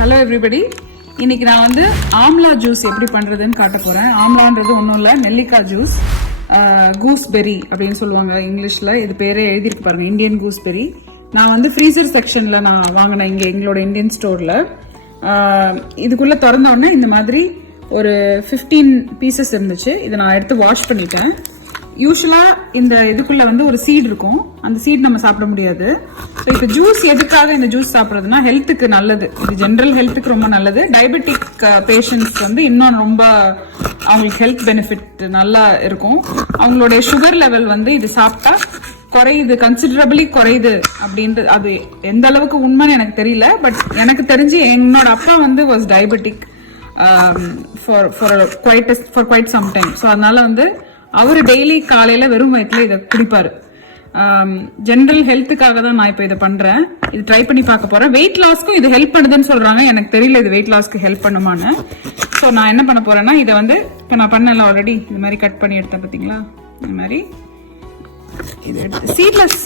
Hello everybody. இன்னைக்கு நான் வந்து ஆம்லா ஜூஸ் எப்படி பண்றதுன்னு காட்ட போறேன். ஆம்லான்றது ஒன்றும் இல்லை, நெல்லிக்காய் ஜூஸ். கூஸ்பெரி அப்படின்னு சொல்லுவாங்க இங்கிலீஷ்ல. இது பேரே எழுதியிருக்கு பாருங்க, இந்தியன் கூஸ்பெரி. நான் வந்து ஃப்ரீசர் செக்ஷன்ல நான் வாங்கினேன் இங்க எங்களோட இந்தியன் ஸ்டோர்ல. இதுக்குள்ள திறந்த உடனே இந்த மாதிரி ஒரு 15 பீசஸ் இருந்துச்சு. இதை நான் எடுத்து வாஷ் பண்ணிட்டேன். யூஸ்வலா இந்த இதுக்குள்ள வந்து ஒரு சீட் இருக்கும், அந்த சீட் நம்ம சாப்பிட முடியாது. ஸோ இப்போ ஜூஸ் எதுக்காக இந்த ஜூஸ் சாப்பிட்றதுனா ஹெல்த்துக்கு நல்லது. இது ஜென்ரல் ஹெல்த்துக்கு ரொம்ப நல்லது. டயபெட்டிக் பேஷண்ட்ஸ் வந்து இன்னும் ரொம்ப அவங்களுக்கு ஹெல்த் பெனிஃபிட் நல்லா இருக்கும். அவங்களுடைய சுகர் லெவல் வந்து இது சாப்பிட்டா குறையுது, கன்சிடரபிளி குறையுது அப்படின்ட்டு. அது எந்த அளவுக்கு உண்மைன்னு எனக்கு தெரியல, பட் எனக்கு தெரிஞ்சு என்னோட அப்பா வந்து was diabetic for Kuwait some time. So அதனால வந்து அவரு டெய்லி காலையில வெறும் வயிற்றுல இதை குடிப்பாரு. ஜென்ரல் ஹெல்த்துக்காக தான் நான் இப்போ இதை பண்றேன். இது ட்ரை பண்ணி பார்க்க போறேன். வெயிட் லாஸ்க்கும் இது ஹெல்ப் பண்ணுதுன்னு சொல்றாங்க. எனக்கு தெரியல இது வெயிட் லாஸ்க்கு ஹெல்ப் பண்ணுமான்னு. ஸோ நான் என்ன பண்ண போறேன்னா, இதை வந்து இப்போ நான் பண்ணல ஆல்ரெடி, இந்த மாதிரி கட் பண்ணி எடுத்தேன் பார்த்தீங்களா. இந்த மாதிரி இது எடுத்து சீட்லெஸ்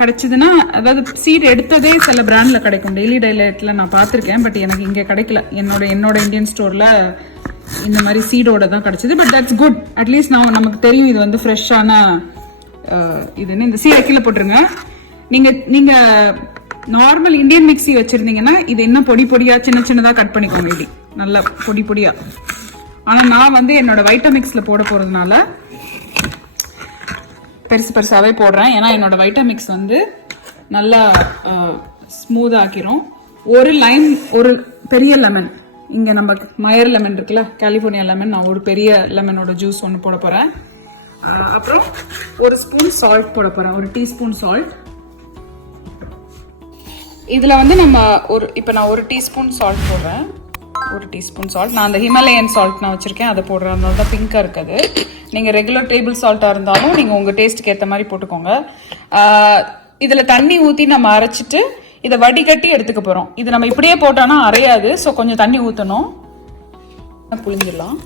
கிடைச்சதுன்னா, அதாவது சீட் எடுத்ததே சில பிராண்ட்ல கிடைக்கும். டெய்லி டைலட்ல நான் பார்த்துருக்கேன், பட் எனக்கு இங்கே கிடைக்கல. என்னோட இந்தியன் ஸ்டோர்ல இந்த மாதிரி சீடோட தான் கிடைச்சது. But that's good. அட்லீஸ்ட் நமக்கு தெரியும் இது வந்து ஃப்ரெஷ்ஷான இதுன்னு. இந்த சீடை கீழே போட்டுருங்க. நீங்க நார்மல் இந்தியன் மிக்ஸி வச்சிருந்தீங்கன்னா இது இன்னும் பொடி பொடியா சின்ன சின்னதா கட் பண்ணிக்கோங்க, இப்படி நல்லா பொடி பொடியா. ஆனா நான் வந்து என்னோட வைட்டமிக்ஸ்ல போட போறதுனால பெருசு பெருசாவே போடுறேன். ஏன்னா என்னோட வைட்டமிக்ஸ் வந்து நல்லா ஸ்மூத் ஆக்கிரும். ஒரு பெரிய லெமன், இங்க நம்ம மயர் லெமன் இருக்குல்ல, கலிபோர்னியா லெமன், நான் ஒரு பெரிய லெமனோட ஜூஸ் ஒன்று போட போறேன். அப்புறம் ஒரு ஸ்பூன் சால்ட் போட போறேன், ஒரு டீஸ்பூன் சால்ட். இதுல வந்து நம்ம இப்போ நான் ஒரு டீஸ்பூன் சால்ட் போடுறேன். ஒரு டீஸ்பூன் சால்ட். நான் அந்த ஹிமாலயன் சால்ட் நான் வச்சிருக்கேன், அதை போடுறேன். அதனால தான் பிங்கா இருக்குது. நீங்க ரெகுலர் டேபிள் சால்ட்டா இருந்தாலும் நீங்க உங்க டேஸ்ட்டுக்கு ஏற்ற மாதிரி போட்டுக்கோங்க. இதுல தண்ணி ஊத்தி நம்ம அரைச்சிட்டு இதை வடிகட்டி எடுத்துக்க போறோம். இது நம்ம இப்படியே போட்டோம்னா அரையாது. ஸோ கொஞ்சம் தண்ணி ஊற்றணும். புளிஞ்சிடலாம்.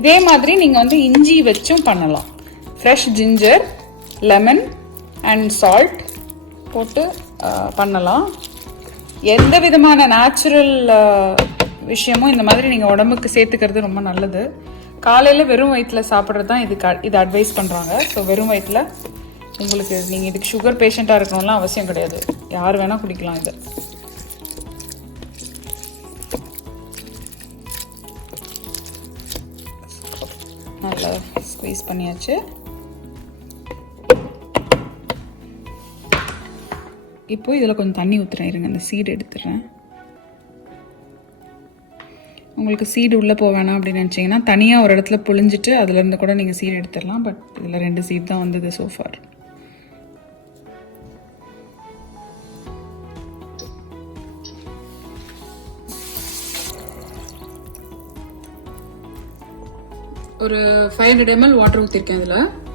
இதே மாதிரி நீங்க வந்து இஞ்சி வச்சும் பண்ணலாம். Fresh ginger, lemon and salt போட்டு பண்ணலாம். எந்த விதமான நேச்சுரல் விஷயமும் இந்த மாதிரி நீங்க உடம்புக்கு சேர்த்துக்கிறது ரொம்ப நல்லது. காலையில வெறும் வயிற்றுல சாப்பிட்றது தான் இது அட்வைஸ் பண்றாங்க. ஸோ வெறும் வயிற்றுல உங்களுக்கு, நீங்க இதுக்கு சுகர் பேஷண்டா இருக்கணும்லாம் அவசியம் கிடையாது, யார் வேணா குடிக்கலாம். இது நல்லா ஸ்குவீஸ் பண்ணியாச்சு. இப்போ இதுல கொஞ்சம் தண்ணி ஊத்துறேன். இருங்க, இந்த சீடு எடுத்துறேன். உங்களுக்கு சீடு உள்ளே போக வேணாம் அப்படின்னு நினச்சிங்கன்னா தனியாக ஒரு இடத்துல புழிஞ்சிட்டு அதுலேருந்து கூட நீங்கள் சீடு எடுத்துடலாம். பட் இதில் 2 சீட் தான் வந்தது சோஃபார். ஒரு 500 ml வாட்டர் ஊற்றிருக்கேன். இதில்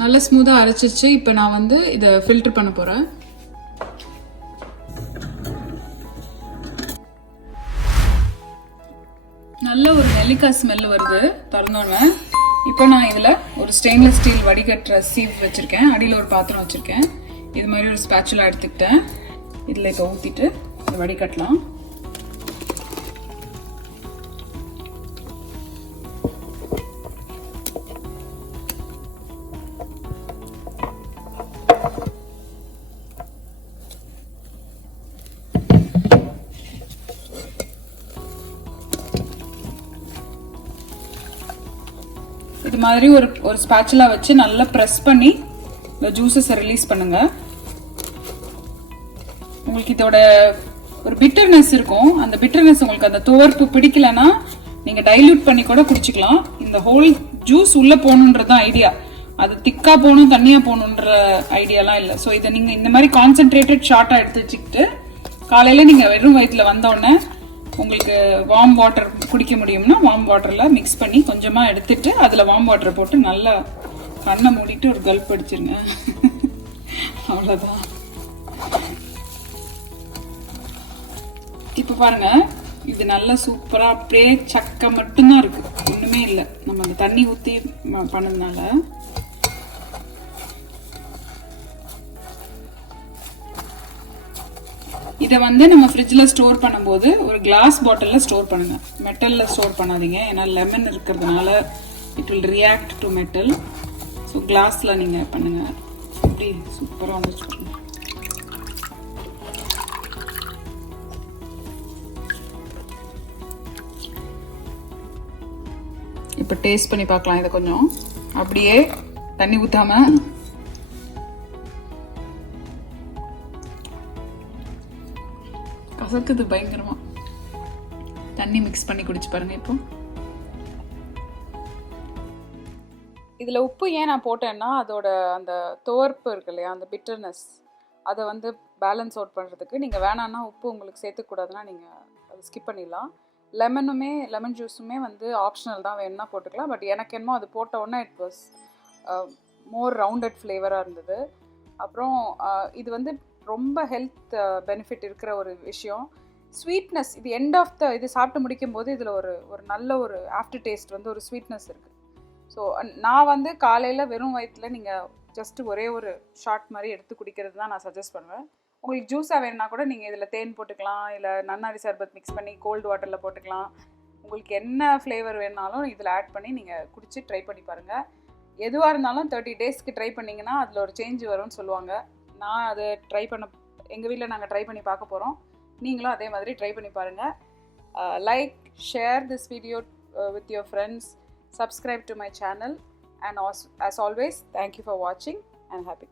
நல்ல ஸ்மூதா அரைச்சிருச்சு. இப்போ நான் வந்து இதை ஃபில்டர் பண்ண போறேன். நல்ல ஒரு நெல்லிக்காய் ஸ்மெல் வருது திறந்தோன்னே. இப்போ நான் இதுல ஒரு ஸ்டெயின்லெஸ் ஸ்டீல் வடிகட்டுற சீவ் வச்சிருக்கேன். அடியில் ஒரு பாத்திரம் வச்சிருக்கேன். இது மாதிரி ஒரு ஸ்பேச்சுலா எடுத்துக்கிட்டேன். இதுல இப்போ ஊத்திட்டு இதை வடிகட்டலாம். இது மாதிரி ஒரு ஸ்பேச்சுலா வச்சு நல்லா பிரஸ் பண்ணி இந்த ஜூஸஸ் ரிலீஸ் பண்ணுங்க. உங்களுக்கு இதோட ஒரு பிட்டர்னஸ் இருக்கும். அந்த பிட்டர்னஸ் உங்களுக்கு அந்த துவர்ப்பு பிடிக்கலன்னா நீங்க டைல்யூட் பண்ணி கூட குடிச்சுக்கலாம். இந்த ஹோல் ஜூஸ் உள்ள போகணுன்றது ஐடியா. அது திக்கா போகணும், தண்ணியா போகணுன்ற ஐடியாலாம் இல்லை. ஸோ இதை நீங்க இந்த மாதிரி கான்சென்ட்ரேட்டட் ஷார்ட்டா எடுத்து வச்சுக்கிட்டு காலையில நீங்க வெறும் வயிற்றுல வந்த உடனே உங்களுக்கு வார்ம் வாட்டர் குடிக்க முடியும்னா வார்ம் வாட்டரில் மிக்ஸ் பண்ணி கொஞ்சமாக எடுத்துட்டு அதில் வார்ம் வாட்டரை போட்டு நல்லா கண்ணை மூடிட்டு ஒரு கல்ப் அடிச்சிருங்க. அவ்வளோதான். இப்போ பாருங்க, இது நல்லா சூப்பராக அப்படியே சக்கை மட்டும்தான் இருக்கு, ஒன்றுமே இல்லை. நம்ம அந்த தண்ணி ஊற்றி பண்ணதுனால இதை வந்து நம்ம ஃப்ரிட்ஜில் ஸ்டோர் பண்ணும்போது ஒரு கிளாஸ் பாட்டிலில் ஸ்டோர் பண்ணுங்க, மெட்டலில் ஸ்டோர் பண்ணாதீங்க. ஏன்னா லெமன் இருக்கிறதுனால it will react to metal. So கிளாஸில் நீங்கள் பண்ணுங்கள். அப்படி சூப்பராக வந்துச்சு. இப்போ டேஸ்ட் பண்ணி பார்க்கலாம். இதை கொஞ்சம் அப்படியே தண்ணி ஊற்றாம கசக்குது பயங்கரமா. தண்ணி மிக்ஸ் பண்ணி குடிச்சு பாருங்க. இப்போ இதில் உப்பு ஏன் நான் போட்டேன்னா அதோட அந்த துவர்ப்பு இருக்கு இல்லையா, அந்த பிட்டர்னஸ், அதை வந்து பேலன்ஸ் அவுட் பண்ணுறதுக்கு. நீங்கள் வேணான்னா உப்பு உங்களுக்கு சேர்த்துக்கூடாதுன்னா நீங்கள் அதை ஸ்கிப் பண்ணிடலாம். லெமன் ஜூஸுமே வந்து ஆப்ஷனல் தான், வேணும்னா போட்டுக்கலாம். பட் எனக்கு என்னமோ அது போட்ட உடனே இட் வாஸ் மோர் ரவுண்டட் ஃப்ளேவராக இருந்தது. அப்புறம் இது வந்து ரொம்ப ஹெல்த் பெனிஃபிட் இருக்கிற ஒரு விஷயம். ஸ்வீட்னஸ், இது எண்ட் ஆஃப் த இது சாப்பிட்டு முடிக்கும் போது இதில் ஒரு நல்ல ஒரு ஆஃப்டர் டேஸ்ட் வந்து ஒரு ஸ்வீட்னஸ் இருக்குது. ஸோ நான் வந்து காலையில் வெறும் வயிற்றில் நீங்கள் ஜஸ்ட்டு ஒரே ஒரு ஷார்ட் மாதிரி எடுத்து குடிக்கிறது தான் நான் சஜஸ்ட் பண்ணுவேன். உங்களுக்கு ஜூஸாக வேணுன்னா கூட நீங்கள் இதில் தேன் போட்டுக்கலாம், இல்லை நன்னாரி சர்பத் மிக்ஸ் பண்ணி கோல்டு வாட்டரில் போட்டுக்கலாம். உங்களுக்கு என்ன ஃப்ளேவர் வேணுனாலும் இதில் ஆட் பண்ணி நீங்கள் குடிச்சு ட்ரை பண்ணி பாருங்கள். எதுவாக இருந்தாலும் 30 டேஸ்க்கு ட்ரை பண்ணிங்கன்னா அதில் ஒரு சேஞ்ச் வரும்னு சொல்லுவாங்க. நான் அதை எங்கள் வீட்டில் நாங்கள் ட்ரை பண்ணி பார்க்க போகிறோம். நீங்களும் அதே மாதிரி ட்ரை பண்ணி பாருங்கள். Like, share this video with your friends, subscribe to my channel, and as always, thank you for watching and happy